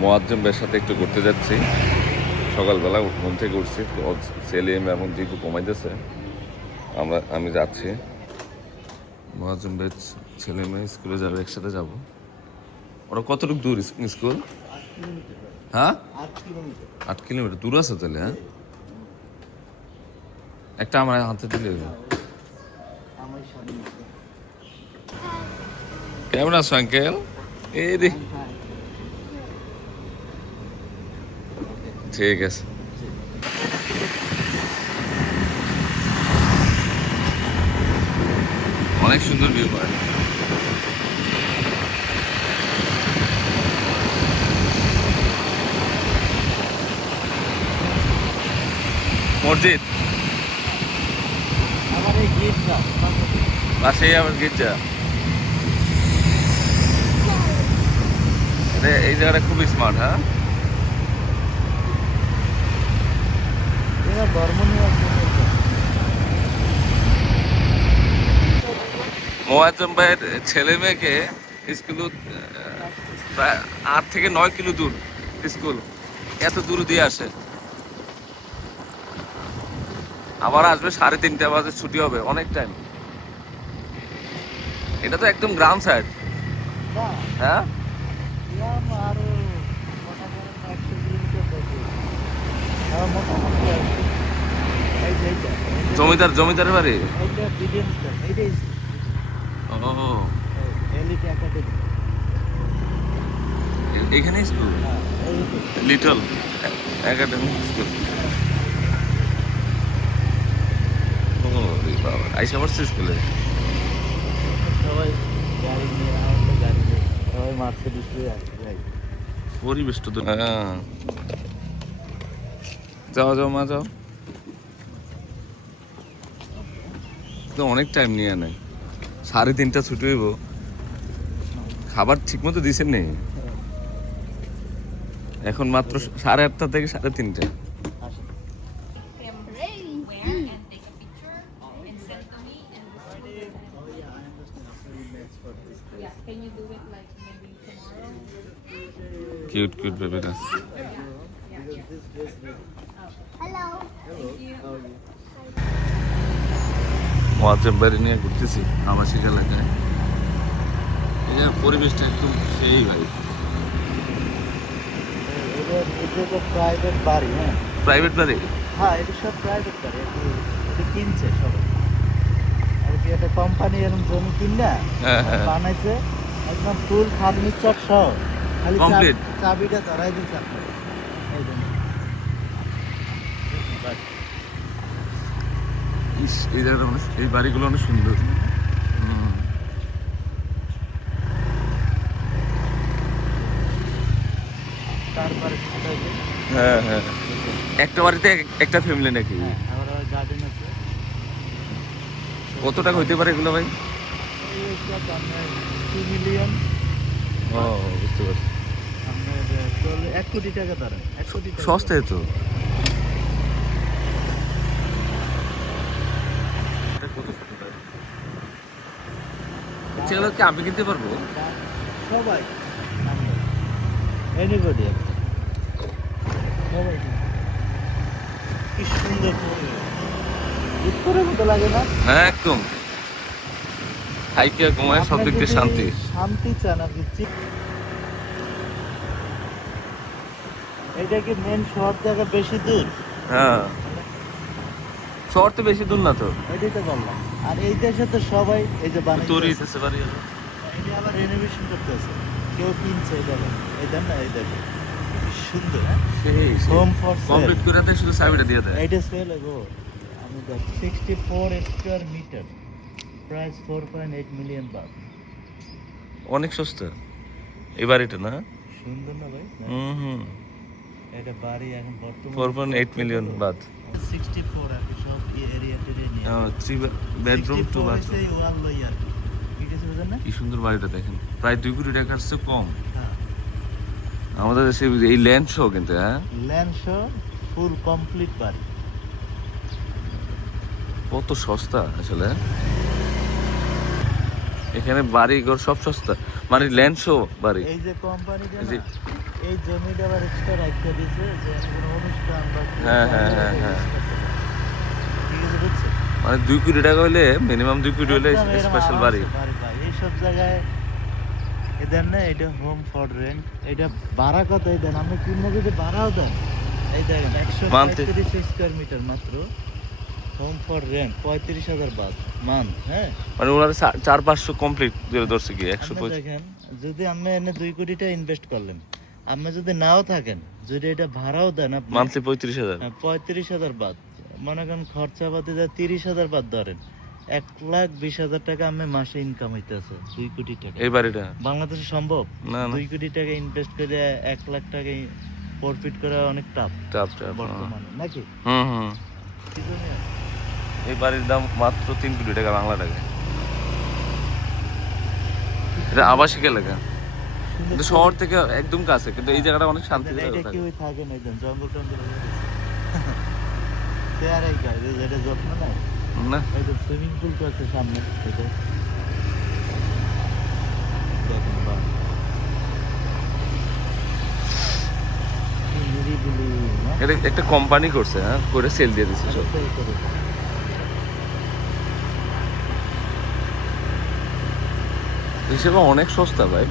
মোয়াজ্জেম ভাইয়ের সাথে একটু ঘুরতে যাচ্ছি। সকালবেলা ঘুম থেকে উঠছি, তো ছেলে মেয়ে এখন যেহেতু কমাইতেছে আমি যাচ্ছি। মোয়াজ্জেম ভাইয়ের ছেলে মেয়ে স্কুলে যাবে, একসাথে যাব। ওরা কতটুকু দূর স্কুল? হ্যাঁ, 8 কিলোমিটার দূর আছে তাহলে। হ্যাঁ, একটা আমার হাতে দিলে। কেমন আছো আঙ্কেল? এই রে, ঠিক আছে। অনেক সুন্দর ভিউ পায়। মসজিদ পাশেই আবার গির্জা। এই জায়গাটা খুবই স্মার্ট। হ্যাঁ, মোয়াজ্জেম ভাইয়ের ছেলে মেয়েকে স্কুল প্রায় 8 থেকে 9 কিলো দূর স্কুল, এত দূর দিয়ে আসে। আবার আসবে 3:30 বাজে, ছুটি হবে, অনেক টাইম। এটা তো একদম গ্রাম সাইড। হ্যাঁ, জমিদারের বাড়ি। ও, এখানে স্কুল, লিটল একাডেমি স্কুল। ও বাবা, আইসা পড়ছে স্কুলে। পরিবেশটা তো, হ্যাঁ। যাও যাও মা, যাও। তো অনেক টাইম নিয়ে নেয়, 3:30 ছুটি হইব। খাবার ঠিক মতো দিছেন নেই, এখন মাত্র 8:30 থেকে 3:30। Cute cute বেবিরা। মোয়াজ্জেম বাড়ি নিয়ে ঘুরতেছি আবাসিক এলাকায়। এখানে পরিবেশটা একদম সেই ভাই। প্রাইভেট বাড়ি। হ্যাঁ, প্রাইভেট বাড়ি। হ্যাঁ, এটা সব প্রাইভেট বাড়ি। এটা কিনছে সবাই আর কি, একটা কোম্পানি এরকম জমি কিনা বানাইছে, একদম ফুল ফার্নিচার সহ, খালি কমপ্লিট। চাবিটা ধরাই দিচ্ছে আপনার। এই জন্য এই জায়গাটা অনেক, এই বাড়িগুলো অনেক সুন্দর। তারপরে হ্যাঁ হ্যাঁ, একটা বাড়িতে একটা ফ্যামিলি নাকি? আবার গার্ডেন আছে। কত টাকা হইতে পারে এগুলো ভাই? 2 মিলিয়ন। ও, বুঝতে পারছি। আপনার 1 কোটি টাকা ধরেন, 1 কোটি টাকা। সস্তায় তো। সেগুলো কি আমি কিনতে পারবো? সবাই, এনিবডি, সবাই। কি সুন্দর পরিবেশ, উত্তরের মতো লাগে না? হ্যাঁ, একদম। খাইতে ঘুমায় সব দিক দিয়ে শান্তি। শান্তি চান আপনি। এটা কি মেন শহর থেকে বেশি দূর? হ্যাঁ, শহর তো বেশি দূর না তো। এটাই তো বললাম। আর এই দেশে তো সবাই এই যে বানাইছে, তৈরি হইতেছে বাড়ি। এটা আবার রেনোভেশন করতেছে, কেউ কিনছে। এই দেখেন, এই দেন না, এই দেখেন কি সুন্দর। হ্যাঁ, হোম ফর সেল কমপ্লিট করে দেয়, শুধু চাবিটা দিয়ে দেয়। এটা সেল গো। আমি দেখ 64 square metre, price 4.8 million baht. অনেক সস্তা এই বাড়িটা না? সুন্দর না ভাই? হুম, এটা বাড়ি এখন বর্তমানে 4.8 মিলিয়ন বাদ। 64 আর কি, সব এরিয়াতে নিয়ে 3 বেডরুম 2 বাথরুম। এই ওয়াল লই আর কি। ঠিক আছে, বুঝেন না? কি সুন্দর বাড়িটা দেখেন, প্রায় 2 কোটি টাকার চেয়ে কম। হ্যাঁ, আমাদের দেশে এই ল্যান্ড শো কিন্তু। হ্যাঁ, ল্যান্ড শো ফুল কমপ্লিট বাড়ি। কত সস্তা আসলে। এখানে বাড়ি ঘর সব সস্তা, মানে ল্যান্ড শো বাড়ি। এই যে কোম্পানিটা জি। না, এই জমিটা আবার এক্সট্রা রাখতে দিয়েছে যে কোনো অনুষ্ঠান বা কেউ হ্যাঁ, চাইলে হ্যাঁ, এটা হ্যাঁ, use করতে পারে। ঠিক আছে, বুঝছো? মানে 2 কোটি টাকা হইলে, মিনিমাম 2 কোটি হইলে একদম এরকম স্পেশাল বাড়ি। আরামসে বাড়ি ভাই, এইসব জায়গায় এদের না, এটা হোম ফর রেন্ট। এটা ভাড়া কতই দেন, আপনি কিনে যদি ভাড়াও দেন, এই দেখেন Monthly? 135 স্কোয়ার মিটার মাত্র হোম ফর রেন্ট, 35,000 বাদ মান্থ। হ্যাঁ, মানে ওনারা 400-500 কমপ্লিট ধরছে কি, আপনি 150। দেখেন, যদি আপনি এনে 2 কোটি টাকা ইনভেস্ট করলেন, আপনি যদি নাও থাকেন, যদি এটা ভাড়াও দেন আপনি, মান্থলি 35,000। 35,000 বাদ, মনে করেন খরচাপাতি যা 30,000 বাদ ধরেন, 1,20,000 টাকা আমি মাসে ইনকাম হইতেছে। 2 কোটি টাকা এই বাড়িটা বাংলাদেশে সম্ভব? না, না। 2 কোটি টাকা ইনভেস্ট করে 1 লাখ টাকা প্রফিট করা অনেক টাফ চাপ চাপ, হ্যাঁ। বর্তমানে, নাকি? হুম। কি জন্য? এই বাড়ির দাম মাত্র 3 কোটি টাকা বাংলা টাকা। এটা আবাসিক এলাকা, কিন্তু শহর থেকে একদম কাছে, কিন্তু এই জায়গাটা অনেক শান্তি এটা থাকে। কেউই থাকে না, একদম জঙ্গল টঙ্গল হয়ে গেছে। পেয়ারাই গাছ, এটা যত্ন নেয়। না, এই তো সুইমিং পুল তো আছে সামনে, এটা দেখেন, বাহ, কি নিরিবিলি না? এটা একটা কোম্পানি করছে, হ্যাঁ, করে সেল দিয়ে দিচ্ছে সব। আরেকটা এই করে। হিসেবে অনেক সস্তা ভাই।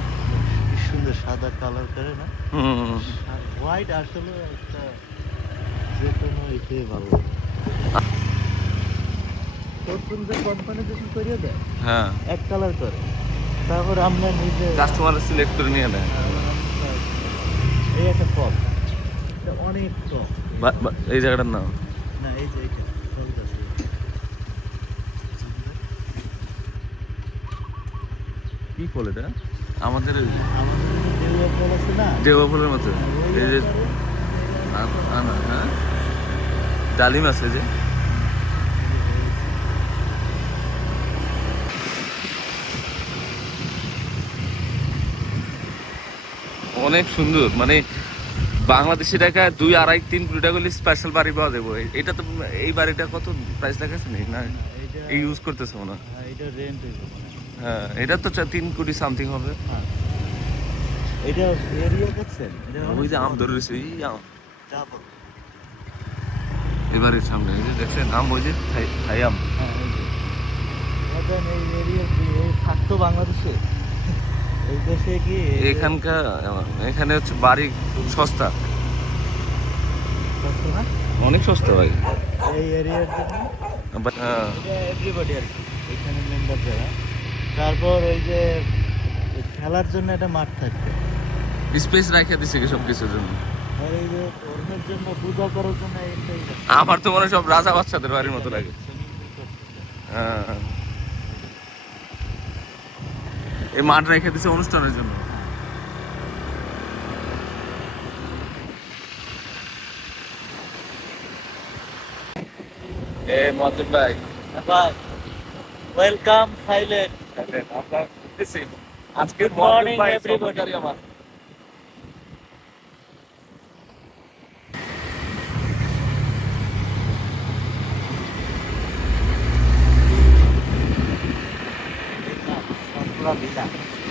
কি সুন্দর সাদা কালার করে না, হুম। হোয়াইট আসলে একটা যে কোনো এটাই ভালো লাগে। প্রথম যে কোম্পানি যখন করিয়ে দেয় হ্যাঁ, এক কালার করে, তারপর আমরা নিজে কাস্টমার সিলেক্ট করে নিয়ে নেয়। এই একটা ফল, এটা অনেক টক। এই জায়গাটার নাম না, এই যে এইটা ফলটা আছে। কি ফল এটা? আমাদের আমাদের যে দেউয়া ফল আছে না, দেওয়া ফলের মতো। ওই এই যে আকারে আনা, হ্যাঁ, ডালিম আছে যে। অনেক সুন্দর, মানে বাংলাদেশি টাকা 2-2.5-3 কোটি টাকা হলে স্পেশাল বাড়ি পাওয়া যাবে। এটা তো, এই বাড়িটা কত প্রাইস লাগাছে না? না, এইটা এই ইউজ করতেছে মনে হয়। হ্যাঁ, এটা রেন্ট হইব মনে হয়। হ্যাঁ, এটা তো 3 কোটি সামথিং হবে। হ্যাঁ, এটা এরিয়া দেখছেন, এটা ওই যে আম অনেক ধরে রয়েছে, এই আম double। এবারের সামনে, এই যে দেখছেন আম, ওই যে থাই আম। হ্যাঁ, এই যে দেখেন, এই এরিয়া এই থাকতো বাংলাদেশে, এই দেশে কি এখানকার, এখানে হচ্ছে বাড়ি সস্তা, থাকতো না অনেক সস্তা ভাই। এই এরিয়ার জন্য। হ্যাঁ, এটা এভরিবডি আর কি, এখানে মেম্বার যারা। তারপর ওই যে খেলার জন্য একটা মাঠ থাকবে, স্পেস রাখা দিছে কি সব কিছুর জন্য। আর এই যে ধর্মের জন্য, পূজা করার জন্য এইটাই রাখছে। আমার তো মনে হয় সব রাজা বাচ্চাদের বাড়ির মতো লাগে। Swimming pool করতেছে। হ্যাঁ, এই মাঠ রেখে দিছে অনুষ্ঠানের জন্য। এ মজিদ ভাই, ভাই, ওয়েলকাম থাইল্যান্ড। আমরা দেখতেছি আজকে Good morning, everybody. সহকারী আমার।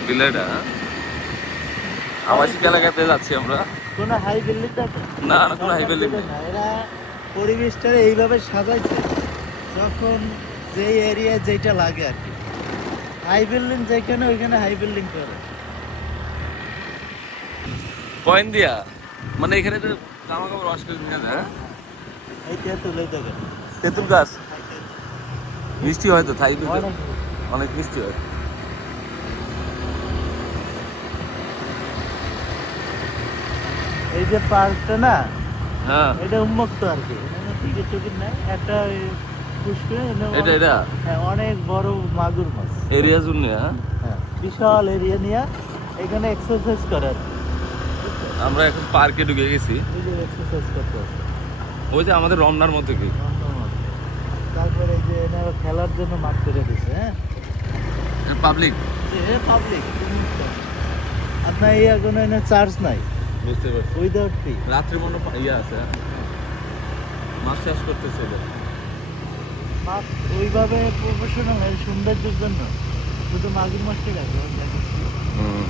বিলেটা আবাসিক এলাকাতে যাচ্ছি আমরা। কোনো হাই বিল্ডিং দেখে না, না, কোনো high building নেই। এরা পরিবেশটা এইভাবে সাজাইছে, যখন যেই এরিয়ায় যেটা লাগে আর কি। হাই বিল্ডিং যেখানে, ওইখানে হাই বিল্ডিং করে। পয়েন্ট দিয়া, মানে এখানে তো জামা কাপড় ওয়াশ করে নিয়ে যায়। এই তেঁতুল, এই দেখেন, তেঁতুল গাছ এই তেঁতুল। মিষ্টি হয় তো, থাই কিন্তু অনেক অনেক মিষ্টি হয়। এই যে পার্কটা না, হ্যাঁ, এটা উন্মুক্ত আর কি, টিকিট টিকিট নেই, একটা পুষ্করে এটা হ্যাঁ, অনেক বড় মাগুর মাছ। এরিয়া জন্য। হ্যাঁ, হ্যাঁ, বিশাল এরিয়া নিয়ে এখানে এক্সারসাইজ করে আর কি। আমরা এখন পার্কে ঢুকে গেছি। এই যে এক্সারসাইজ করতে হবে। ওই যে আমাদের রমনার মধ্যে কি। তারপরে এই যে এনারা খেলার জন্য মাঠ করে দিচ্ছে। হ্যাঁ, পাবলিক, পাবলিক, আপনার এই কোনো এনে চার্জ নাই, বুঝতে পারছি। উইদাউট ফি। রাত্রে মনে ইয়ে আছে, মাছ চাষ করতেছে। মাঠ ওইভাবে প্রফেশনাল হয় সৌন্দর্যের জন্য। শুধু মাগুর মাছটা দেখো হুম।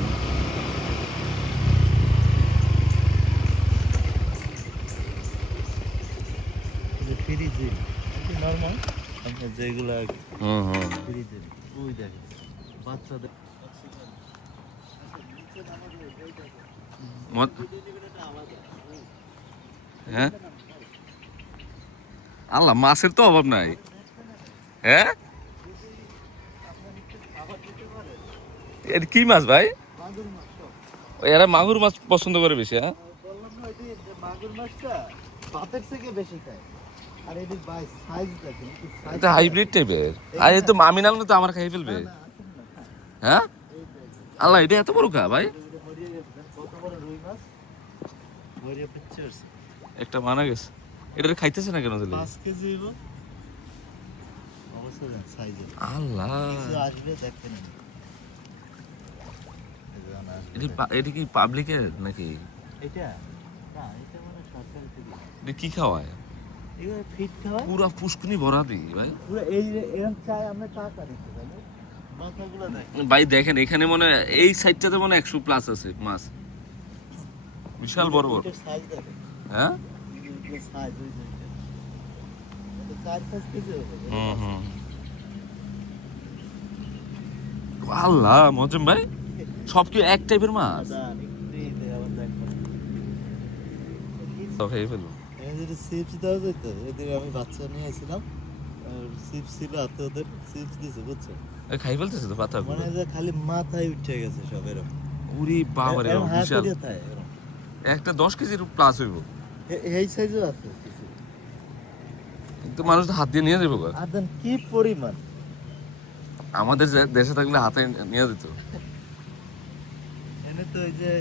ফ্রিজে নর্মাল যেগুলো হুম হুম। ফ্রিজে ওই দেখো বাচ্চাদের হ্যাঁ আল্লাহ মাছের তো অভাব নাই। হ্যাঁ এটা কি মাছ ভাই? মাগুর মাছ তো। এরা মাগুর মাছ পছন্দ করে বেশি। হ্যাঁ বললাম না ওই যে মাগুর মাছটা ভাতের থেকে বেশি খায় আর এদের বাই সাইজ দেখেন কি সাইজ এটা হাইব্রিড টাইপের। আর এ তো আমি নাম তো আমার খাই ফেলবে। হ্যাঁ আল্লাহ এটা এত বড় কা ভাই? কত বড় রুই মাছ ভরিয়ে পিকচার্স একটা মানা গেছে। এটা খাইতেছে না কেন তাহলে? 5 কেজি হইব অবশ্য সাইজে আল্লাহ কিছু আসবে দেখেন এটা কি পাবলিকের নাকি? এটা না এটা মানে সরকার থেকে এটা কি খাওয়ায়? এগুলো ফিট খাওয়া পুরা পুষ্কুনি ভরা দিই ভাই। পুরো এই যে এরকম চাই আমরা টাকা দিতে জানো মাথাগুলো দেখেন ভাই দেখেন এখানে মনে হয় এই সাইডটাতে মনে হয় 100 প্লাস আছে মাছ, বিশাল বড় বড়। এটার সাইজ দেখেন হ্যাঁ এগুলো সাইজ ওই যে এটা 4-5 কেজি হবে হুম হুম। আল্লাহ মজম ভাই সব কি এক টাইপের মাছ? সব খেয়ে ফেলবো। চিপস দেওয়া যেত এদের আমি বাচ্চা নিয়ে এসেছিলাম চিপস ছিল হাতে ওদের চিপস দিয়েছে বুঝছো খাই ফেলতেছে তো পাতা মানে যে খালি মাথায় উঠে গেছে সব এরকম উরি বাবা রে এরকম হাত বিশাল। করিয়া থাকে এরকম একটা 10 কেজির প্লাস হইব। এই সাইজও আছে কিছু কিন্তু মানুষ তো হাত দিয়ে নিয়ে যাবো গা। আর দেন কি পরিমাণ আমাদের দেশে থাকলে হাতে নিয়ে দিত। এনে তো ওই যে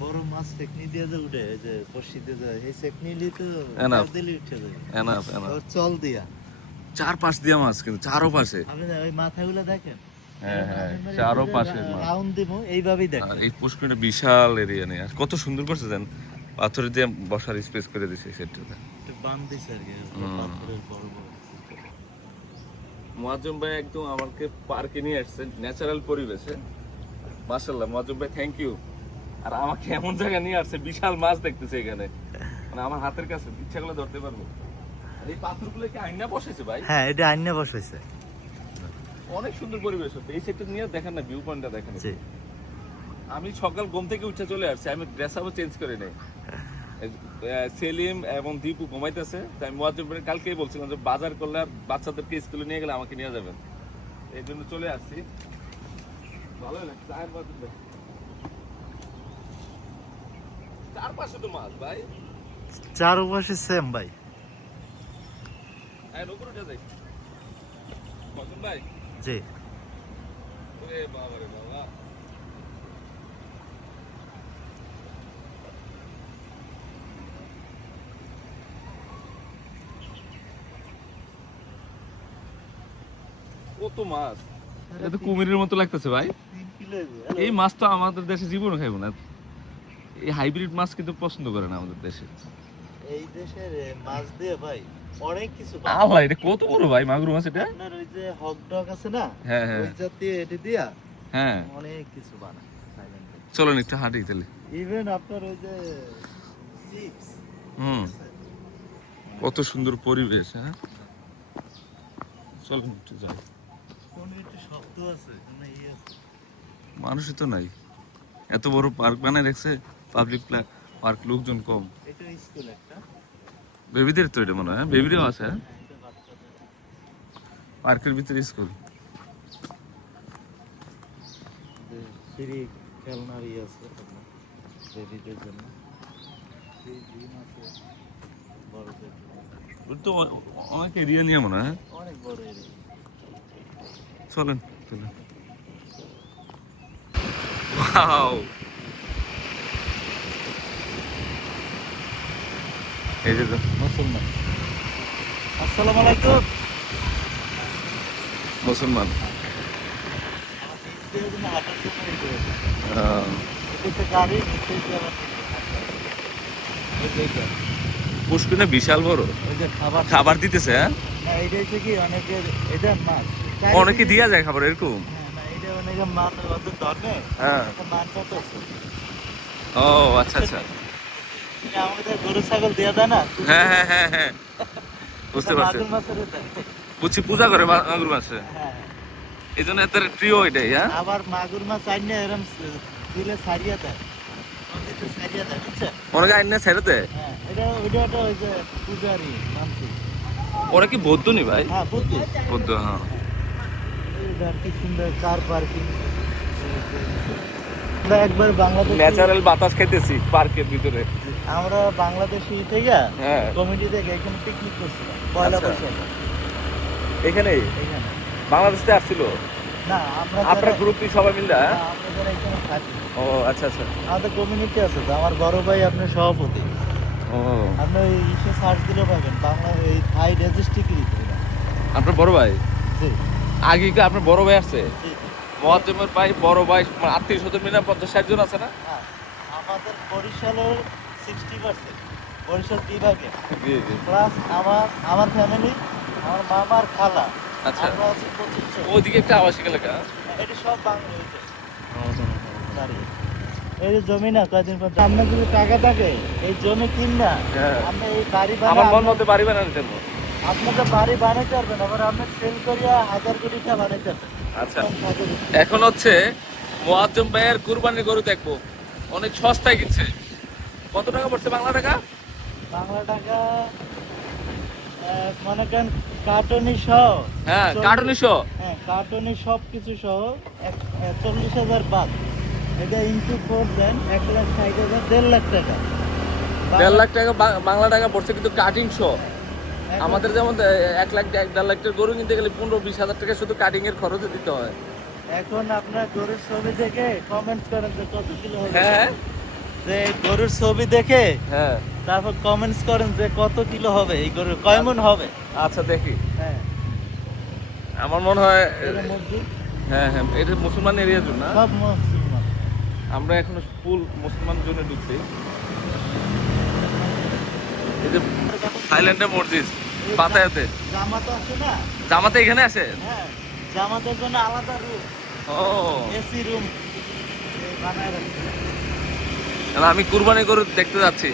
বড় মাছ চেকনি দিয়ে যে উঠে এই যে বসিতে যায় এই চেকনিলি তো Enough. দিলে উঠে যায় এনাফ এনাফ। ওর চল দিয়া চার পাশ দিয়া মাছ কিন্তু চারও পাশে। আপনি ওই মাথাগুলো দেখেন হ্যাঁ হ্যাঁ চারও পাশে মাছ। রাউন্ড দিব এইভাবেই আর দেখেন এই পুষ্করিণীটা বিশাল এরিয়া নিয়ে আর কত সুন্দর করছে দেন, পাথর দিয়ে বসার স্পেস করে দিছে সেটাতে। একটু বান দিছে আর কি পাথরের বড় বড় মুয়াজ্জম ভাই একদম আমাকে পার্কে নিয়ে আসছে ন্যাচারাল পরিবেশে। মাশাআল্লাহ মুয়াজ্জম ভাই থ্যাংক ইউ। আর আমাকে এমন জায়গায় নিয়ে আসছে বিশাল মাছ দেখতেছে এখানে, মানে আমার হাতের কাছে ইচ্ছা করলে ধরতে পারবো। আর এই পাথরগুলো কি আইনা বসেছে ভাই? হ্যাঁ এটা আইনে বসাইছে অনেক সুন্দর পরিবেশ হচ্ছে এই সেক্টর নিয়ে দেখেন না, ভিউ পয়েন্টটা দেখেন। জি আমি সকাল ঘুম থেকে উঠে চলে আসছি, আমি ড্রেস আপও চেঞ্জ করে নেই। সেলিম এবং দীপু ঘুমাইতেছে, তাই আমি মুয়াজ্জম ভাই কালকেই বলছিলাম যে বাজার করলে আর বাচ্চাদেরকে স্কুলে নিয়ে গেলে আমাকে নিয়ে যাবেন, এই জন্য চলে আসছি। ভালোই লাগছে চায়ের বাজার দেখ। চারপাশে তো মাছ ভাই, চার পাশে সেম ভাই উপরে উঠে যাই কত ভাই। জি ওরে বাবা রে বাবা, কত মাছ! এটা তো কুমিরের মতো লাগতেছে ভাই। 3 কিলো এই মাছ তো আমাদের দেশে জীবনও খাইবো না। এই হাইব্রিড মাছ কিন্তু পছন্দ করে না আমাদের দেশে। এই দেশের মাছ দিয়ে ভাই অনেক কিছু আল্লাহ এটা কত বড় ভাই মাগুর মাছ এটা। আপনার ওই যে হক ডগ আছে না হ্যাঁ হ্যাঁ ওই জাতীয় এটি দিয়া হ্যাঁ অনেক কিছু বানায় চলুন একটু হাঁটি তাহলে। ইভেন আপনার ওই যে চিপস হুম কত সুন্দর পরিবেশ। হ্যাঁ চলুন একটু যাই। কোন একটু শব্দ আছে কোন ইয়ে আছে মানুষই তো নাই, এত বড় পার্ক বানায় রাখছে, পাবলিক পার্ক, লোকজন কম। এটা স্কুল একটা বেবিদের তো এটা মনে হয়, বেবিরাও আছে। হ্যাঁ এটা বাচ্চাদের পার্কের ভিতরে স্কুল। ফ্রি খেলনার ইয়ে আছে আপনার বেবিদের জন্য ফ্রি জিম আছে বড়দের জন্য ওর তো অনেক এরিয়া নিয়ে মনে হয়। অনেক বড় এরিয়া চলেন চলেন। ওয়াও এই যে মুসলমান আসসালামু আলাইকুম মুসলমান। পুষ্করিণী বিশাল বড়, খাবার দিতেছে। হ্যাঁ অনেকে দিয়া যায় খাবার এরকম। থেকে মান ওদের ধর্মে হ্যাঁ। একটা মান্যতা আছে। ও আচ্ছা আচ্ছা। এই আমাদের গরু ছাগল দিয়ে দেয় না, হ্যাঁ হ্যাঁ হ্যাঁ হ্যাঁ, বুঝতে ওটা পারছি। মাগুর মাছের দেয়। বুঝছি, পূজা করে মাগুর মাছে, হ্যাঁ, এই জন্য এত প্রিয় এটাই। হ্যাঁ, আবার মাগুর মাছ আইনে এরম দিলে ছাড়িয়ে দেয়, নদীতে ছাড়িয়ে দেয়, বুঝছেন? অনেকে আইনে ছেড়ে দেয়। হ্যাঁ, এটা ওই যে পূজারি মানছি। ওরা কি বৌদ্ধ নি ভাই? হ্যাঁ, বুদ্ধি। বৌদ্ধ, হ্যাঁ। এটা কি সুন্দর কার পার্কিং। আমরা একবার বাংলাদেশ ন্যাচারাল বাতাস খাইতেছি পার্কের ভিতরে। আমরা বাংলাদেশি থেকে হ্যাঁ, কমিটি থেকে এখানে পিকনিক করছিলাম পয়লা আচ্ছা। বৈশাখে এখানেই এখানে। বাংলাদেশ থেকে আসছিল না, আমরা আপনার গ্রুপটি সবাই মিলে? না, আমরা যারা এখানে থাকি, ও আচ্ছা আচ্ছা। আমাদের কমিউনিটি আছে তো, আমার বড় ভাই আপনার সভাপতি। ও, আপনি ওই ইসে সার্চ দিলে পাবেন, বাংলা এই থাই রেজিস্ট্রি। আপনার বড় ভাই? জি আগে কি আপনার বড় ভাই আছে? জি জি। মহাজমের ভাই, বড় ভাই, মানে আত্মীয় স্বজন মিলে 50-60 জন আছে না? হ্যাঁ, আমাদের বরিশালের 60%, বরিশাল বিভাগে, জি জি। প্লাস আমার ফ্যামিলি, আমার মামার খালা, আচ্ছা, আমরা আছি 25 জন। ওইদিকে একটা আবাসিক এলাকা। এটা সব বাংলা হয়েছে দাঁড়িয়ে। এই যে জমি না কয়দিন পর আপনার যদি টাকা থাকে এই জমি কিন না, হ্যাঁ। আপনি এই বাড়ি আমার মন বানাই, মতো বাড়ি বানানোর জন্য। আপনি তো বাড়ি বানাইতে পারবেন, আবার আপনি সেল করিয়া 1000 কোটি টাকা বানাইতে পারবেন। আচ্ছা, এখন হচ্ছে মোয়াজ্জম ভাইয়ের কুরবানির গরু দেখবো, অনেক সস্তায় কিনছে। কত টাকা পড়ছে বাংলা টাকা? বাংলা টাকা মনে করেন কার্টনি সহ, হ্যাঁ, কার্টুনি শো। হ্যাঁ কার্টনি সব কিছু সহ 40,000 বাদ, এটা ইনটু 4 দেন 1,60,000, 1.5 লাখ টাকা। 1.5 লাখ টাকা বাংলা টাকা পড়ছে, কিন্তু কাটিং শো। এখন- আমাদের যেমন 1 লাখ 1.5 লাখ টাকার গরু কিনতে গেলে 15-20 হাজার টাকা শুধু কাটিং এর খরচে দিতে হয়। এখন আপনার গরুর ছবি দেখে কমেন্ট করেন যে কত কিলো হবে। হ্যাঁ যে গরুর ছবি দেখে হ্যাঁ, তারপর কমেন্টস করেন যে কত কিলো হবে, এই গরুর কয় মণ হবে। আচ্ছা দেখি। হ্যাঁ, আমার মনে হয় এটা মসজিদ, হ্যাঁ হ্যাঁ, এটা মুসলমান এরিয়ার জন্য না? সব মুসলমান। আমরা এখন ফুল মুসলমান জন্য ঢুকছি। এই যে থাইল্যান্ডের মসজিদ পাতায়াতে, জামাত আছে না, জামাতে এখানে আছে। হ্যাঁ জামাতের জন্য আলাদা রুম, ও, এসি রুম বানায় রাখছে। তাহলে আমি কুরবানি গরু দেখতে যাচ্ছি।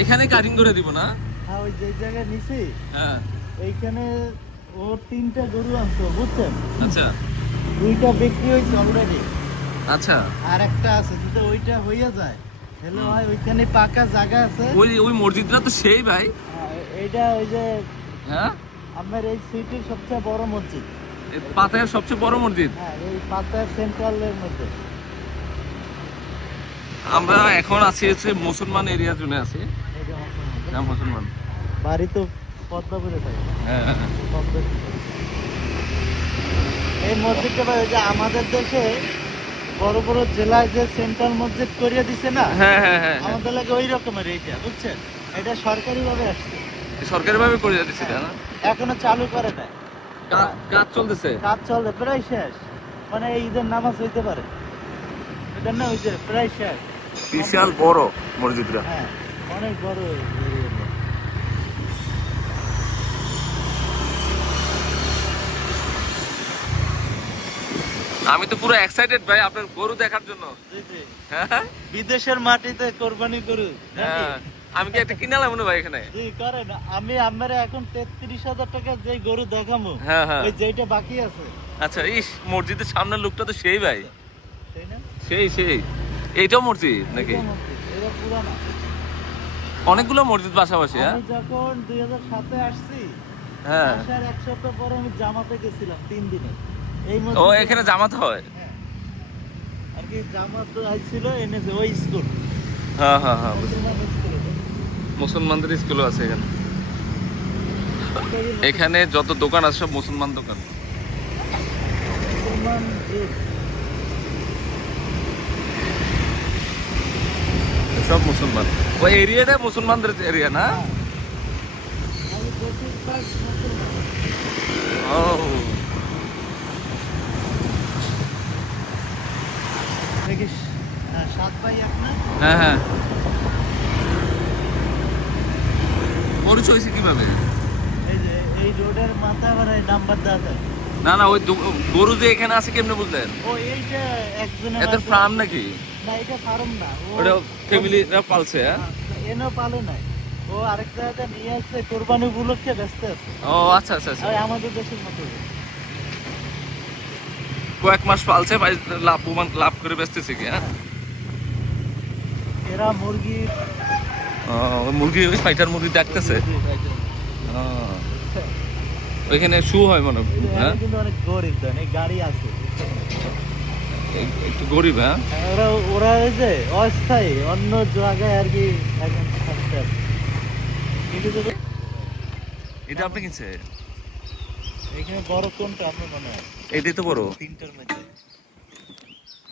এখানে কাটিং করে দিব না? হ্যাঁ, ওই যে জায়গায় নিছি হ্যাঁ, এইখানে ও 3টা গরু আনছো, বুঝছেন? আচ্ছা 2টা বিক্রি হয়েছে অলরেডি, আচ্ছা। আর একটা আছে, যদি ওইটা হইয়া যায় তাহলে ভাই ওইখানে পাকা জায়গা আছে। ওই ওই মসজিদটা তো সেই ভাই। হ্যাঁ, এইটা ওই যে হ্যাঁ, আপনার এই সিটির সবচেয়ে বড় মসজিদ। এই পাতায়ার সবচেয়ে বড় মসজিদ। হ্যাঁ, এই পাতার সেন্ট্রালের মধ্যে। আমরা এখন আছি হচ্ছে মুসলমান এরিয়া জন্য আছি। এইটা মুসলমান। হ্যাঁ, মুসলমান। বাড়ি তো পদ্মাপুরে থাকে। হ্যাঁ পদ্মা। এই মসজিদটা ভাই ওই যে আমাদের দেশে বড় বড় জেলায় যে সেন্ট্রাল মসজিদ করিয়ে দিছে না, হ্যাঁ হ্যাঁ হ্যাঁ, আমাদের লাগে ওই রকমের এইটা, বুঝছেন? এটা সরকারি ভাবে আসছে, সরকারি ভাবে করে যাচ্ছে না? এখনো চালু করে নাই, কাজ চলতেছে। কাজ চলে, প্রায় শেষ। মানে এই ঈদের নামাজ হইতে পারে, এটা না ওই যে প্রায় শেষ। বিশাল বড় মসজিদটা। হ্যাঁ, অনেক বড় এই area। আমি তো পুরো এক্সাইটেড ভাই আপনার গরু দেখার জন্য। জি, জি। হ্যাঁ বিদেশের মাটিতে কোরবানি গরু নাকি? হ্যাঁ, আমি কি একটা কিনালাম মনে ভাই এখানে? জি করেন, আমি আমার এখন 33,000 টাকা যে গরু দেখামু, হ্যাঁ হ্যাঁ, ওই যেটা বাকি আছে, আচ্ছা। ইস, মসজিদের সামনের লোকটা তো সেই ভাই, তাই না? সেই সেই। এইটাও মসজিদ নাকি? এটা মসজিদ, এটা পুরানো। অনেকগুলো মসজিদ পাশাপাশি। হ্যাঁ আমি যখন 2007-এ আসছি, হ্যাঁ, আসার 1 সপ্তাহ পরে আমি জামাতে গেছিলাম 3 দিনে। এই ও মসজিদে- এখানে জামাত হয়। হ্যাঁ। আর কি জামাত আইছিল এনেছে ওই স্কুল, হ্যাঁ হ্যাঁ হ্যাঁ, মুসলমান স্কুল এটা। মুসলমানদের স্কুলও আছে এখানে। এখানে যত দোকান আছে সব মুসলমান দোকান। মুসলমান যুগ। সব মুসলমান। ওই এরিয়াটা মুসলমানদের এরিয়া না? আমি বেশিরভাগ মুসলমান। ও, দেখিস, 7 ভাই এক না? হ্যাঁ হ্যাঁ। পরিচয় হয়েছে কিভাবে? এই যে এই রোডের মাথায় আবার এই নাম্বার দেওয়া থাকে। না না, ওই গরু যে এখানে আছে কেমনে বুঝলেন? ও এইটা একজনের এদের আছে। ফার্ম নাকি? না এটা ফার্ম না, ওটা ফ্যামিলিরা পালছে, হ্যাঁ? এনো পালে নাই, ও আরেক জায়গাতে নিয়ে আসছে কোরবানি উপলক্ষে ব্যস্ত আছে। ও আচ্ছা আচ্ছা আচ্ছা। আর আমাদের দেশের মতো কয়েক মাস পালছে ভাই, লাভ করে বেচতেছে কি? হ্যাঁ, এরা মুরগি ওই মুরগি, ওই ফাইটার মুরগি দেখতেছে। ওইখানে শু হয় মনে হয়, হ্যাঁ? কিন্তু অনেক গরিব দেন, এই গাড়ি আছে। একটু গরিব, হ্যাঁ? ওরা ওরা ওই যে অস্থায়ী অন্য জায়গায় আর কি এখন থাকতে আছে। কিন্তু যদি এটা আপনি কিনছে? এখানে বড় কোনটা আপনার মনে হয়? এটাই তো বড়। তিনটার মধ্যে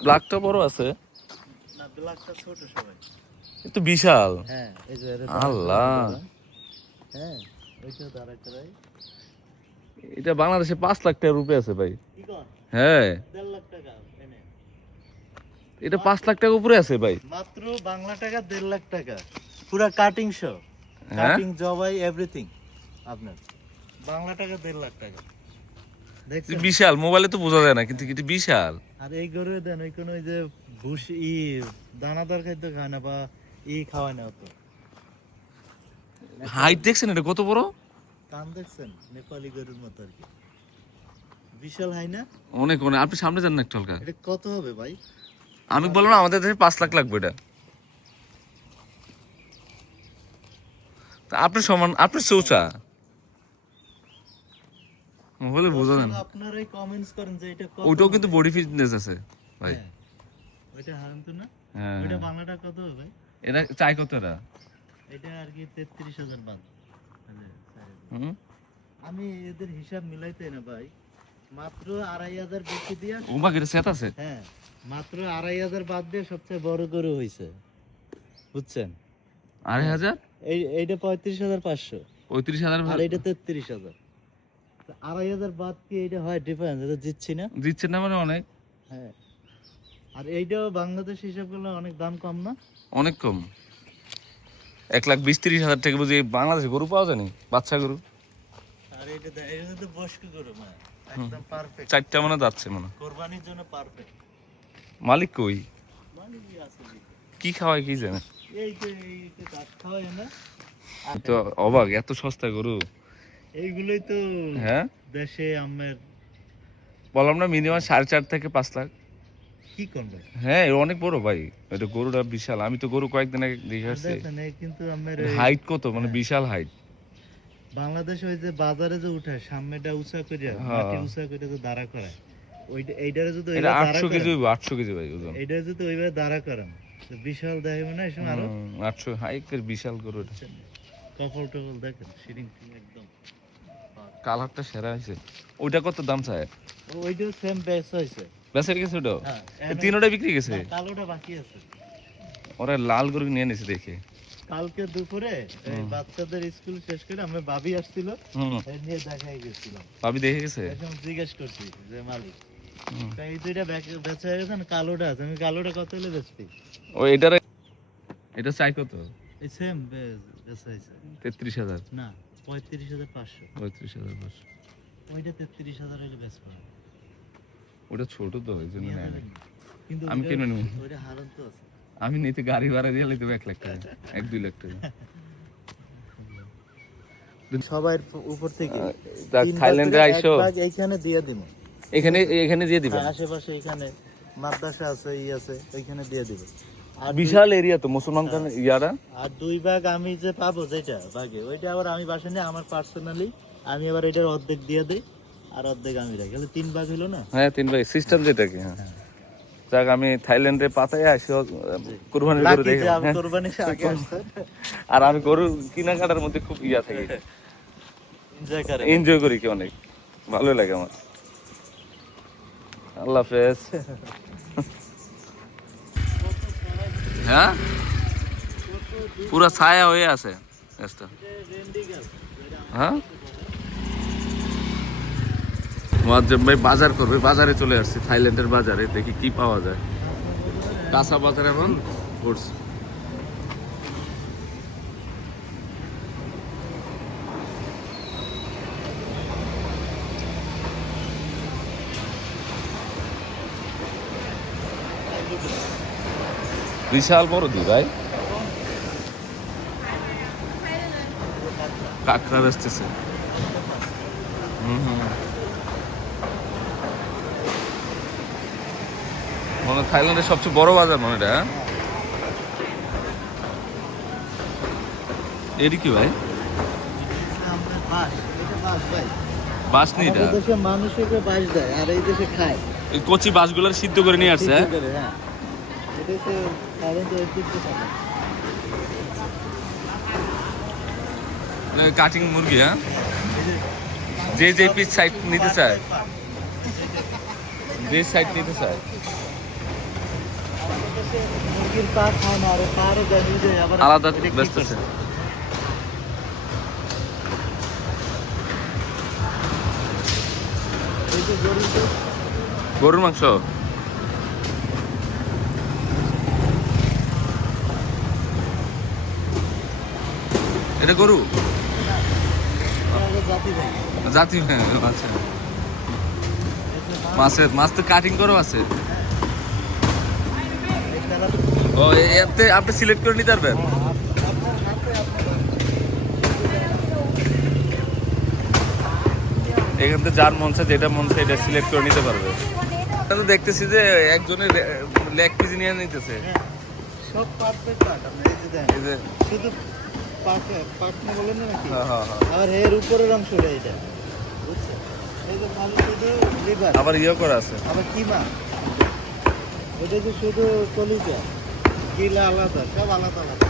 ব্ল্যাকটা বড় আছে, না, ব্ল্যাকটা ছোট সবাই। এ তো বিশাল। হ্যাঁ এই যে আল্লাহ। হ্যাঁ ওইটা দাঁড়ায় করাই। এটা বাংলাদেশে 5 লাখ টাকার রূপে আছে ভাই। কি কর? হ্যাঁ, 1.5 লাখ টাকা এনে। এটা 5 লাখ টাকা উপরে আছে ভাই। মাত্র বাংলা টাকা 1.5 লাখ টাকা, পুরা কাটিং শো, হ্যাঁ? কাটিং জবাই এভরিথিং আপনার। বাংলা টাকা 1.5 লাখ টাকা দেখছেন? বিশাল, মোবাইলে তো বোঝা যায় না, কিন্তু এটা বিশাল। আর এই গরু দেন ওই কোন ওই যে ভুসি দানাদার খাদ্য খায় না বা খাওয়ায় না অত। হাইট দেখছেন এটা কত বড়? কান দেখছেন নেপালি গরুর মতো আর কি, বিশাল হাই না? অনেক অনেক। আপনি সামনে যান না একটু হালকা। এটা কত হবে ভাই? আমি বললাম না, আমাদের দেশে 5 লাখ লাগবে এটা। তা আপনি সমান, আপনি চৌচা বলে বোঝা যায় না। আপনারাই কমেন্টস করেন যে এটা কত। ওইটাও কিন্তু বডি ফিটনেস আছে ভাই। হ্যাঁ, ওইটা হারাম তো না? হ্যাঁ, ওইটা বাংলাটা কত হবে ভাই? এটা চাই কত এটা? এটা আর কি 33,000 বাদ। হুম, আমি এদের হিসাব মিলাইতে না ভাই, মাত্র 2,500 বেশি দিয়া। ও বাকি এটা সেট আছে। হ্যাঁ, মাত্র 2,500 বাদ দিয়ে সবচেয়ে বড় গরু হইছে, বুঝছেন? 2,500, এইটা 35,500, 35,000 আর এইটা 33,000। 2,500 বাদ কি এইটা হয় ডিফারেন্স? এটা জিতছি না? দিচ্ছেন না মানে অনেক। হ্যাঁ, আর এইটাও বাংলাদেশ হিসাব করলে অনেক দাম কম না? অনেক কম। 1,20,000-30,000 টাকা বুঝি বাংলাদেশে গরু পাওয়া যায়নি, বাচ্চা গরু। আর এটা তো বয়স্ক গরু, একদম পারফেক্ট, 4টা মানে যাচ্ছে মানে। কোরবানির জন্য পারফেক্ট। মালিক কই? মানে কি আছে জি? কি খাওয়ায় কি জানে? এই যে কাঠ খাওয়ায় না, তো অবাক, এত সস্তা গরু। এইগুলোই তো হ্যাঁ, দেশে আমের। বললাম না মিনিমাম 4.5 থেকে 5 লাখ। কি করবে? হ্যাঁ, এ অনেক বড় ভাই, এটা গরুটা বিশাল। আমি তো গরু কয়েকদিন আগে দেখে আসছি। দেখেন এই কিন্তু আমের হাইট কত, মানে বিশাল হাইট। বাংলাদেশ ওই যে বাজারে যে উঠায় সামনেটা উঁচা করে, হ্যাঁ। মাটি উঁচা করে যে দাঁড়া করায়, ওইটা এইটারে যদি এটা ওইভাবে দাঁড়া 800 কেজি করান, হইব, 800 কেজি ভাই ওজন। এইটারে যদি ওইভাবে দাঁড়া করান তো বিশাল দেখবে না? এই সময় আরো 800 হাইটের বিশাল গরু এটা। কপাল টপাল দেখেন সিরিং একদম। কালারটা সেরা হয়েছে। ওইটা কত দাম চায়? ওইটাও সেম বেস হয়েছে। বেচে গেছে ওটাও? হ্যাঁ, এই তিনটাই বিক্রি গেছে। না, কালোটা বাকি আছে। ওরা লাল গরু নিয়ে নিছে দেখে। কালকে দুপুরে এই বাচ্চাদের স্কুল শেষ করে আমরা ভাবি আসছিল, এই নিয়ে দেখাই গেছিলাম। ভাবি দেখে গেছে? এখন জিজ্ঞেস করছি যে মালিক, হুম। তাই এই দুইটা বেচা হয়ে গেছে না, কালোটা আছে, আমি কালোটা কত হলে বেচতি? ও এটা চাই কত? এই সেম বেচা হয়েছে 33,000, না, 35,500। 35,500। ওইটা 33,000 হলে বেচবো না। ওটা ছোট তো, এই জন্য নিয়ে নেয় না। যাবেন না। কিন্তু আমি কিনে নেব। ওইটা হারান তো আছে। আমি নিতে গাড়ি ভাড়া দিয়ে লইতে 1 লাখ টাকা, 1-2 লাখ টাকা। সবার উপর থেকে থাইল্যান্ডে আইসো, এইখানে দিয়ে দিব। এখানে দিয়ে দিবেন। আশেপাশে এখানে মাদ্রাসা আছে, আছে, ওইখানে দিয়ে দিব। আর বিশাল এরিয়া তো মুসলমান খান ইয়ারা। আর 2 ভাগ আমি যে পাবো যেটা ভাগে, ওইটা আবার আমি বাসা নিয়ে আমার পার্সোনালি আমি আবার এটার অর্ধেক দিয়ে দেই, আর অর্ধেক আমি রাখি, তাহলে 3 ভাগ হলো না? হ্যাঁ, 3 ভাই সিস্টেম যেটা কি। হ্যাঁ, যাক, আমি থাইল্যান্ডে পাতায় আসি কুরবানি করে লাকি দেখি। যে আমি কোরবানির আগে আসতে আর আমি গরু কেনাকাটার মধ্যে খুব ইয়া থাকি, এনজয় করে। এনজয় করি কি অনেক ভালো লাগে আমার। আল্লাহ হাফেজ। হ্যাঁ, পুরা ছায়া হয়ে আছে গাছটা। হ্যাঁ, মুয়াজ্জম ভাই বাজার করবে, বাজারে চলে আসছে, থাইল্যান্ডের বাজারে। দেখি কি পাওয়া যায়। কাঁচা বাজার এখন ঘুরছে। বিশাল বড় দি ভাই, কাঁকড়া বেচতেছে। মনে হয় থাইল্যান্ডের সবচেয়ে বড় বাজার মনে এটা, হ্যাঁ? এটি কি ভাই? আমরা বাঁশ, এটা বাঁশ ভাই। বাঁশ নেই এটা, আমাদের দেশে মানুষকে বাঁশ দেয় আর এই দেশে খায়। এই কচি বাঁশগুলোর সিদ্ধ করে নিয়ে আসছে, হ্যাঁ? সিদ্ধ করে, হ্যাঁ। এটাই তো থাইল্যান্ডের ঐতিহ্য থাকে। কাটিং মুরগি, হ্যাঁ? যে যে পিস সাইড নিতে চায়, যে সাইড নিতে চায়। আমাদের দেশে মুরগির পা খায় না, আর পাড়ও দেয় নিজে, আবার আলাদা এটা কি বেচতেছে। করছে? এই যে গরুতে গরুর মাংস, এটা গরু আগে জাতি দেয়। জাতি, হ্যাঁ, আচ্ছা। মাছের, মাছ তো কাটিং করেও আছে। ও, এতে আপনি সিলেক্ট করে নিতে পারবেন। এখান থেকে যার মন চায়, যেটা মন চায় এটা সিলেক্ট করে নিতে পারবে। এটা তো দেখতেছি যে একজনের লেগ পিস নিয়ে নিতেছে। সব পারফেক্ট পার্ট আপনি এই যে দেখেন, এই যে, শুধু পাটনা বলেন না নাকি, হ্যাঁ হ্যাঁ হ্যাঁ, আর এর উপরের অংশটা এটা, বুঝছেন? এই যে খালি শুধু লিভার, আবার ইয়ে করা আছে। আবার কিমা, ওটা যে শুধু কলিজা, গিলা আলাদা, সব আলাদা আলাদা।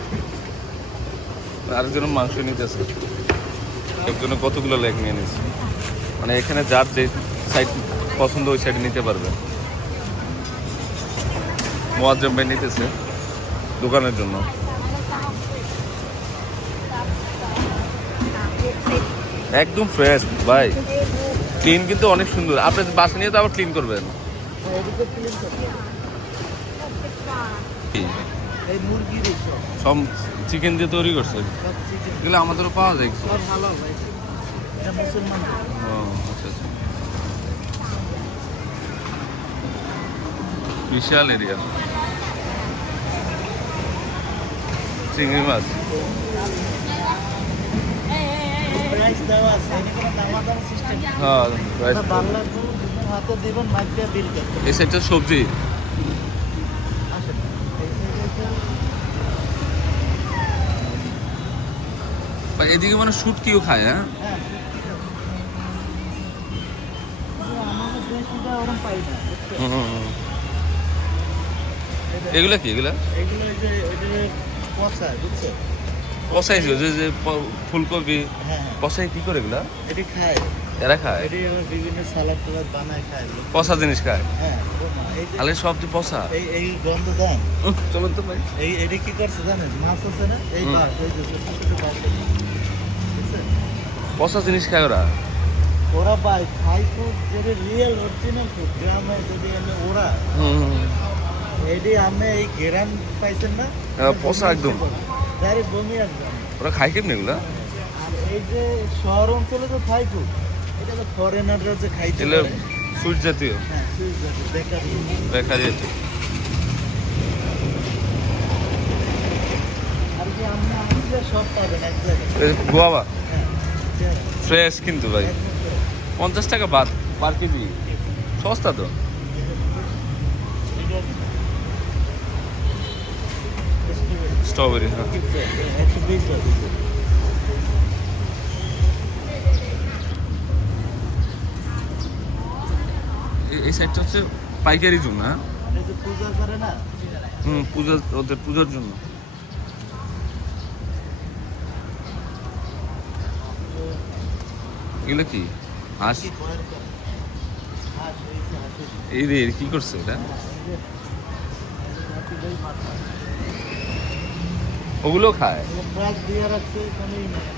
আরেকজন মাংস নিতেছে, একজনে কতগুলো লেগ নিয়ে নিচ্ছে। মানে এখানে যার যে সাইড পছন্দ ওই সাইডে নিতে পারবে। মোয়াজ্জেম ভাই নিতেছে দোকানের জন্য। একদম ফ্রেশ ভাই, ক্লিন কিন্তু অনেক সুন্দর। আপনি বাসা নিয়ে তো আবার ক্লিন করবেন। এদিকে ক্লিন করতে এই মুরগির সব চিকেন দিয়ে তৈরি করছে, সব চিকেন, এগুলো আমাদেরও পাওয়া যায় কিছু। সব ভালো ভাই, এটা মুসলমান। ও আচ্ছা আচ্ছা, বিশাল এরিয়া। চিংড়ি মাছ, প্রাইস দেওয়া আছে, এটা কোনো দামাদামি সিস্টেম। হ্যাঁ rice। বাংলা হাতে দিবেন, মাছ দিয়ে বিল করতে। এই সাইডটা সবজি। আসেন এই বা এদিকে মানে শুটকিও খায়, হ্যাঁ? হ্যাঁ, আমাদের দেশটা ওরকম পাই না, বুঝছেন? হুম, হুম, হুম। এগুলা কি এগুলা? এগুলো ওই যে পচা, বুঝছেন? কষাই যে যে যে ফুলকপি হ্যাঁ, কষাই কি করে এগুলা? এটি খায়, এরা খায়, এটি আবার বিভিন্ন সালাদ টালাদ বানায় খায় লোক। পচা জিনিস খায়। হ্যাঁ, এই যে তাহলে সব যে পচা। এই গন্ধ দেন, চলুন তো ভাই। এটি কি করছে জানেন? মাছ আছে না, এই মাছ, এই যে ছোট ছোট মাছ, বুঝছেন? পচা জিনিস খায় ওরা। ওরা ভাই থাই ফুড, যেটা রিয়েল অরিজিনাল ফুড, গ্রামে যদি এনে ওরা এটি আমি এই ঘেরান পাইছেন না, পচা একদম। ডাইরেক্ট বমি আসবে। ওরা খায় কেমনি এগুলা? আর এই যে শহর অঞ্চলে তো থাই ফুড, এটা তো ফরেনাররা যে খাইতে এগুলো পারে। সুইট জাতীয়, হ্যাঁ, সুইট জাতীয়, বেকারি। বেকারি আছে। আর কি আপনি আসলে সব পাবেন এক জায়গায়। গোয়াবা হ্যাঁ, ফ্রেশ কিন্তু ভাই, একদম fresh। 50 টাকা বাদ পার কেজি, সস্তা তো। স্ট্রবেরি, হ্যাঁ। 120 টাকা। এই সাইডটা হচ্ছে পাইকারি জন্য, হ্যাঁ? এই যে পূজা করে না, পূজা, ওদের পূজার জন্য। এগুলো কি হাঁস? কি ভয়ের করে? হাঁস, এই যে হাঁসের। এই রে কি করছে এটা? এই যে হাতিটাই মারছে। ওগুলো খায়, এগুলো প্রাইস দিয়ে রাখছে, কোনোই নেই।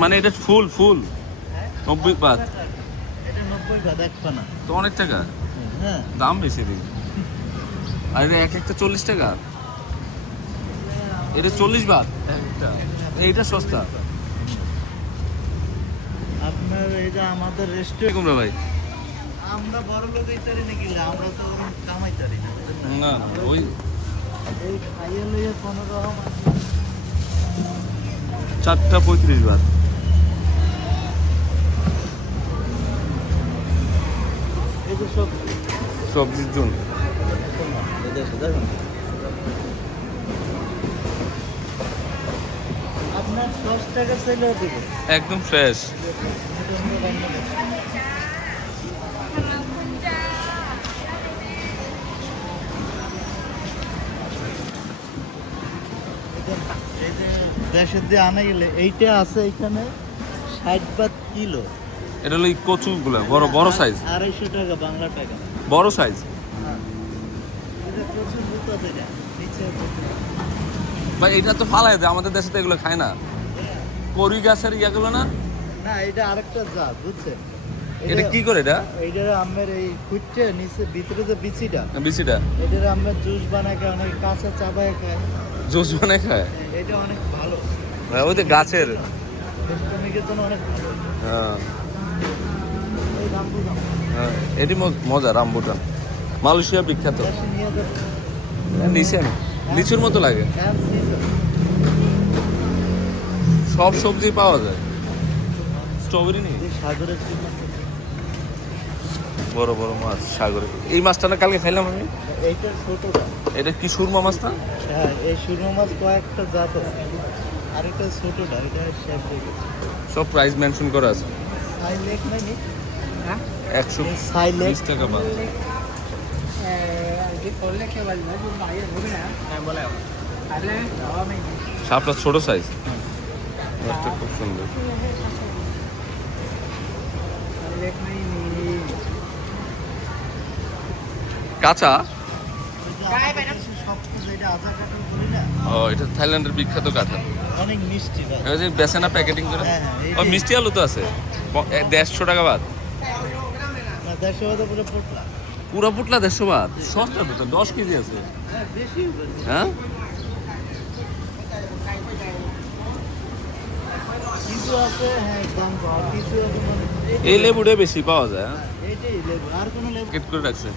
মানে এটা ফুল ফুল হ্যাঁ? 90 বাদ, এটা 90 বাদ, এক পানা। তো অনেক টাকা, হ্যাঁ, দাম বেশি দিন। আর এটা এক একটা 40 টাকা, এটা 40 বাদ একটা, এইটা সস্তা। আপনার এই যে আমাদের রেস্টুরেন্ট, কুমড়া ভাই, আমরা বড় লোক এই তারি নাকি, আমরা তো ওরকম কামাই তারি না, বুঝলেন না? না ওই এই খাইয়ে লইয়ে 15 4টা 35 বার। এই যে সব সবজির জন্য দেখুন আপনার 10 টাকা চাইলেও দেবো। একদম ফ্রেশ। এই যে দেশের দিয়ে আনা গেলে এইটা আছে এখানে 60 বাত কিলো। এটা হলো এই কচুগুলো বড় বড় সাইজ, 250 টাকা বাংলা টাকা। বড় সাইজ। হ্যাঁ এটা প্রচুর ভূত আছে এটা নিচে ভাই এটা তো ফালাই দেয়, আমাদের দেশে তো এগুলো খায় না। করি গাছের ইয়াগুলো না? না এটা আরেকটা জাত বুঝছেন। এটা কি করে এটা? এইটা আমের এই ফুটছে নিচে ভিতরে যে বিচিটা, বিচিটা এটার আমের জুস বানায় খায়, অনেক কাঁচা চাবায় খায়। জুস বানায় খায়? এটা অনেক ভালো, ওই যে গাছের। স্টমিকের জন্য অনেক ভালো। হ্যাঁ এই রামবুটান হ্যাঁ, এটি মজা রামবুটান, মালয়েশিয়া বিখ্যাত। দেশে নিয়ে যাবে। নিচে লিচুর মতো লাগে। সব সবজি পাওয়া যায়, স্ট্রবেরি নেই। সাগরের কি মাছ? বড় বড় মাছ সাগরে। এই মাছটা না কালকে খাইলাম আমি। এইটার ছোটটা। এটা কি সুরমা মাছ না? হ্যাঁ এই সুরমা মাছ কয়েকটা জাত আছে, আর এটা ছোটটা, এটা শেপ দেখে। সব প্রাইস মেনশন করা আছে। সাইলেক নাই নি? হ্যাঁ 120 টাকা বাদ। সাপটা ছোট সাইজ, মাছটা খুব সুন্দর। কাঁচা। ও এটা থাইল্যান্ডের বিখ্যাত কাঁঠাল। অনেক মিষ্টি ভাই। ওই যে বেচে না প্যাকেটিং করে। হ্যাঁ, এই ও যে- মিষ্টি আলু তো আছে, 150 টাকা বাদ। না 150 পুরো পোটলা। পুরো পুটলা 150 বাদ, সস্তা তো, 10 কেজি আছে। হ্যাঁ বেশি বেশি। হ্যাঁ কিছু আছে হ্যাঁ দাম কম, কিছু আছে মানে এই লেবুটা বেশি পাওয়া যায়। হ্যাঁ এইটাই লেবু, আর কোনো লেবু প্যাকেট করে রাখছে।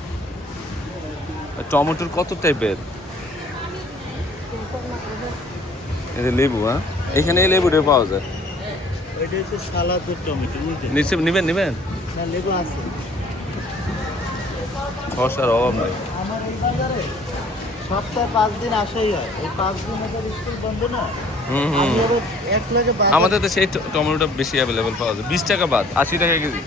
আর টমেটোর কত টাইপের, এই যে লেবু। হ্যাঁ এখানে এই লেবুটা পাওয়া যায়। এটা হচ্ছে সালাদের টমেটো বুঝলেন। নিচে নিবেন নিবেন, না লেবু আছে খসার অভাব নাই। আমার এই বাজারে। সপ্তাহে 5 দিন আসাই হয়, এই 5 দিন ওদের স্কুল বন্ধ না। হুম হুম। আমি আবার এক লাগে বাজার। আমাদের তো সেই টমেটোটা বেশি অ্যাভেলেবল পাওয়া যায়, 20 টাকা বাদ, 80 টাকা কেজি।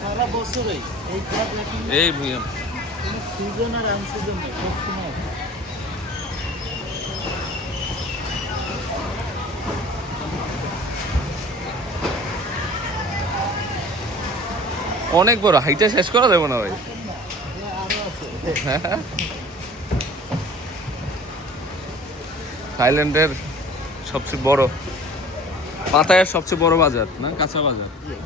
সারা বছরই এই ক্রপ রাখি এই কোনো সিজন আর আনসিজন নেই, সব সময়। অনেক বড়, হাইটা শেষ করা যাবে না ভাই। আরো আছে। থাইল্যান্ডের সবচেয়ে বড়, পাতায়ের সবচেয়ে বড় বাজার না, কাঁচা বাজার। এই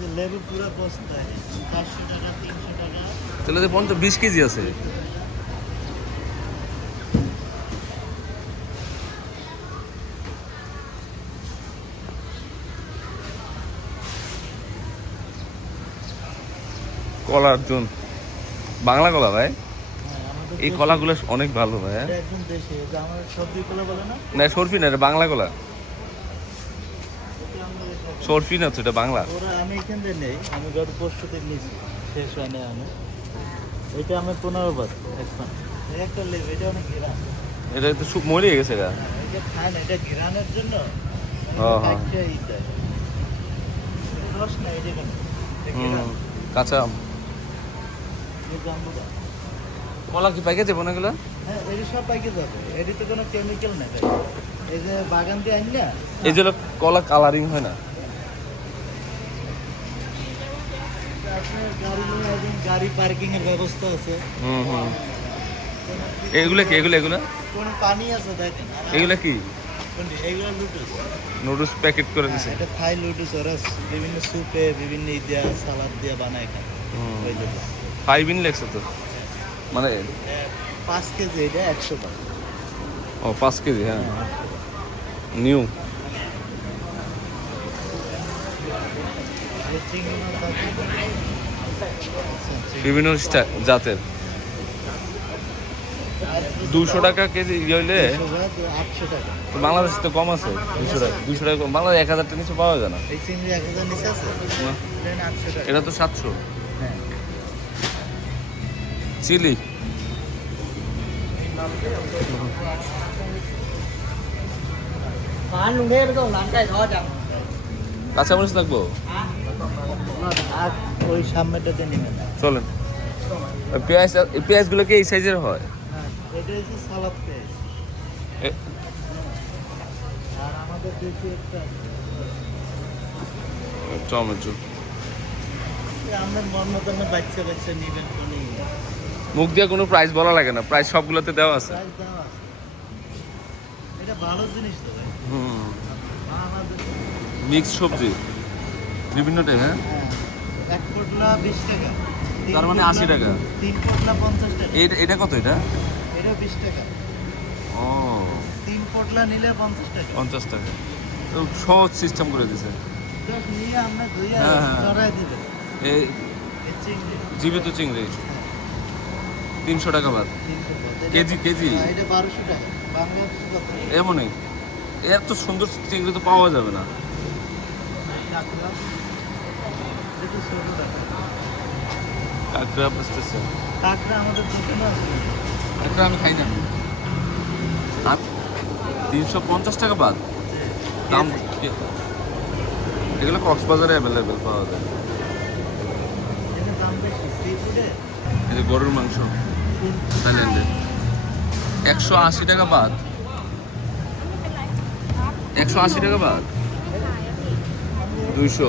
যে লেবু পুরো বস্তায় 400 টাকা 300 টাকা। তাহলে তো 20 কেজি আছে। কলার জন্য বাংলা কলা ভাই, হ্যাঁ, আমাদের এই দেশে- কলাগুলো অনেক ভালো ভাই। এটা একদম দেশে, যে আমার সবজি কলা বলে না, না সরফি না, এটা বাংলা কলা। এটা আমরা দেশে- সরফি না তো, এটা বাংলা। ওরা আমি এখান থেকে নেই, আমি গত পরশু দিন নিয়েছি, শেষ হয় না আমি। এটা আমি 15 বার এখন। একটা লেবু, এটা অনেক ঘিরান। এটা তো মরে গেছে গা। এটা খায় না, এটা ঘিরানের জন্য হ্যাঁ, হ্যাঁ। একটা ই দেয়। রস না এটা কেন? এটা ঘিরান। কাঁচা আম। এই জাম্বুটা। কলা কি পাইকে যাবো না এগুলো? হ্যাঁ এটি সব পাইকে যাবে, এটিতে কোনো কেমিক্যাল নেই ভাই। এই যে বাগান দিয়ে আনি না, এই যে কলা কালারিং হয় না। আপনার গাড়ি নিয়ে একদম গাড়ি পার্কিং এর ব্যবস্থা আছে। হুম হুম। এগুলো কি, এগুলো এগুলো কোনো পানি আছে দেখেন। এগুলো কি? কোনটি? এইগুলো লুটুস। নুডলস প্যাকেট করে দিছে। এটা থাই লুটুস, ওরা বিভিন্ন স্যুপে বিভিন্ন দিয়া সালাদ দিয়ে বানায় খায়। ওই জন্য 5 ইন লেগছে তো, মানে 5 কেজি এটা 100 টাকা। ও 5 কেজি। হ্যাঁ নিউ। এই চিংড়ি মাছ আছে। বিভিন্ন জাতের। 200 টাকা কেজি ইয়ে হইলে 800 টাকা। বাংলাদেশে তো কম আছে 200 টাকা কম। বাংলাদেশ 1000 টাকা নিচে পাওয়া যায় না। এই চিংড়ি 1000 নিচে আছে, না, দেন 800 টাকা। এটা তো 700। হ্যাঁ। চিলি কাঁচামরিচ লাগবো, আর ওই সামনেটাতে নেবেন। চলেন। পেঁয়াজ, পেঁয়াজগুলো কি এই সাইজের হয়? হ্যাঁ, এটা হচ্ছে সালাদ পেঁয়াজ। এ- আর আমাদের দেশে একটা টমেটো। আপনার মন মতন বাচ্চা বাচ্চা নেবেন, কোনো মুখ দিয়ে কোনো প্রাইস বলা লাগে না, প্রাইস সবগুলোতে দেওয়া আছে। প্রাইস দেওয়া আছে। এটা ভালো জিনিস তো ভাই। হুম, আমাদের মিক্স সবজি বিভিন্ন টাইপ। হ্যাঁ, হ্যাঁ, 1 পোটলা 20 টাকা। তার মানে 80 টাকা। 3 পোটলা 50 টাকা। এটা কত? এটা এটা 20 টাকা। ও 3 পোটলা নিলে 50 টাকা। 50 টাকা। তো সহজ সিস্টেম করে দিছে। জাস্ট নিয়ে আমরা ধুইয়া হ্যাঁ, হ্যাঁ। চড়াই দিবেন। এই এই চিংড়ি জীবিত চিংড়ি 300 টাকা বাদ 300 টাকা। কেজি। কেজি হ্যাঁ, এটা 1200 টাকা। বাংলাদেশে কত? এমনই। এত সুন্দর চিংড়ি তো পাওয়া যাবে না। কাঁকড়া। এটা তো ছোট টাকা। কাঁকড়া বুঝতেছে, কাঁকড়া আমাদের দোকানে আছে। কাঁকড়া আমি খাই না। আর 350 টাকা বাদ দাম। এগুলো কক্সবাজারে অ্যাভেলেবেল পাওয়া যায়। এটার দাম বেশি। সি ফুডে এই যে গরুর মাংস থাইল্যান্ডে 180 টাকা বাদ। 180 টাকা বাদ 200।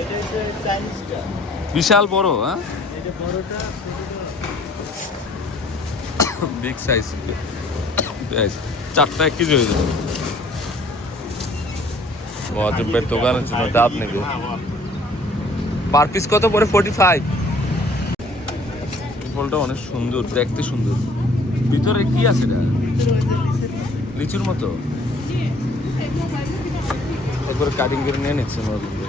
এটা হচ্ছে চাইনিজটা। বিশাল বড়। হ্যাঁ, এটা বড়টা, ছোটটা। বিগ সাইজ পেঁয়াজ 4টা 1 কেজি হয়ে যাবে। মহাজবের দোকানের জন্য ডাব নাকি পার পিস কত পরে? 45। ফলটা অনেক সুন্দর, দেখতে সুন্দর। ভিতরে কি আছে এটা? ভিতরে ওই যে লিচের মতো। লিচুর মতো। একবার কাটিং করে নিয়ে নিচ্ছে মহাজবের।